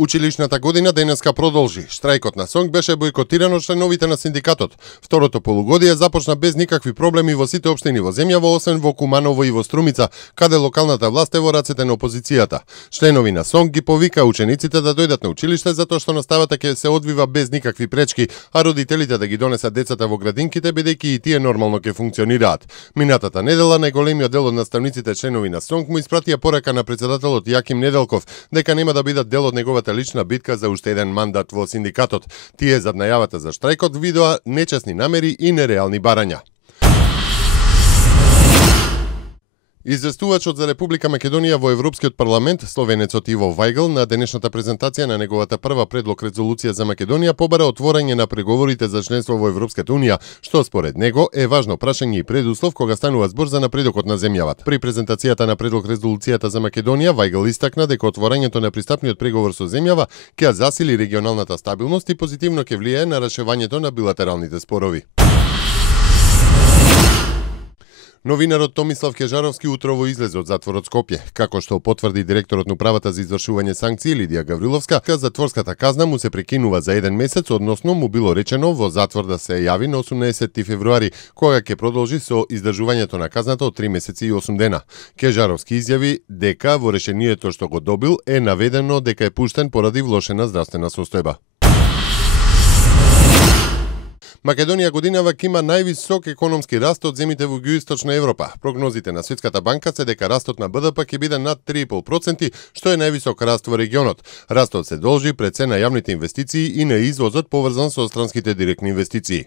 Училишната година денеска продолжи. Штрајкот на СОНК беше бойкотиран од членовите на синдикатот. Второто полугодие започна без никакви проблеми во сите општини во земјава, освен во Куманово и во Струмица, каде локалната власт е во рацете на опозицијата. Членови на СОНК ги повика учениците да дојдат на училиште затоа што наставата ќе се одвива без никакви пречки, а родителите да ги донесат децата во градинките бидејќи и тие нормално ќе функционираат. Минатата недела најголемиот дел од наставниците членови на СОНК му испратија порака на председателот Јаким Неделков дека нема да бидат дел од неговата лична битка за уште еден мандат во синдикатот. Тие зад најавата за штрајкот видоа нечесни намери и нереални барања. Известувачот за Република Македонија во Европскиот парламент, словенецот Иво Вајгл, на денешната презентација на неговата прва предлог резолуција за Македонија побара отворање на преговорите за членство во Европската унија, што според него е важно прашање и предуслов кога станува збор за напредокот на земјавата. При презентацијата на предлог резолуцијата за Македонија, Вајгл истакна дека отворањето на пристапниот преговор со земјава ќе засили регионалната стабилност и позитивно ќе влијае на решавањето на билатералните спорови. Новинарот Томислав Кежаровски утрово излезе од затворот Скопје. Како што потврди директорот на управата за извршување санкции Лидија Гавриловска, затворската казна му се прекинува за 1 месец, односно му било речено во затвор да се јави на 18 февруари, кога ќе продолжи со издржувањето на казната од 3 месеци и 8 дена. Кежаровски изјави дека во решението што го добил е наведено дека е пуштен поради влошена здравствена состојба. Македонија годинава ќе има највисок економски раст од земјите во Југоисточна Европа. Прогнозите на Светската банка се дека растот на БДП ќе биде над 3,5%, што е највисок раст во регионот. Растот се должи пред се на јавните инвестиции и на извозот поврзан со странските директни инвестиции.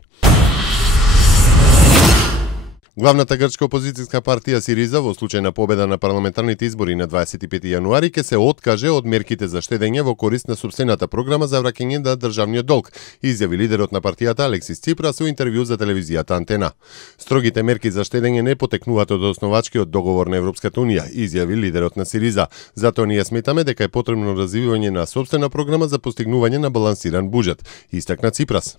Главната грчка опозицијска партија Сириза во случај на победа на парламентарните избори на 25 јануари ќе се откаже од мерките за штедење во корист на собствената програма за враќање на државниот долг, изјави лидерот на партијата Алексис Ципрас во интервју за телевизијата Антена. Строгите мерки за штедење не потекнуваат од основачкиот договор на Европската унија, изјави лидерот на Сириза. Затоа ние сметаме дека е потребно развивање на собствена програма за постигнување на балансиран буџет, истакна Ципрас.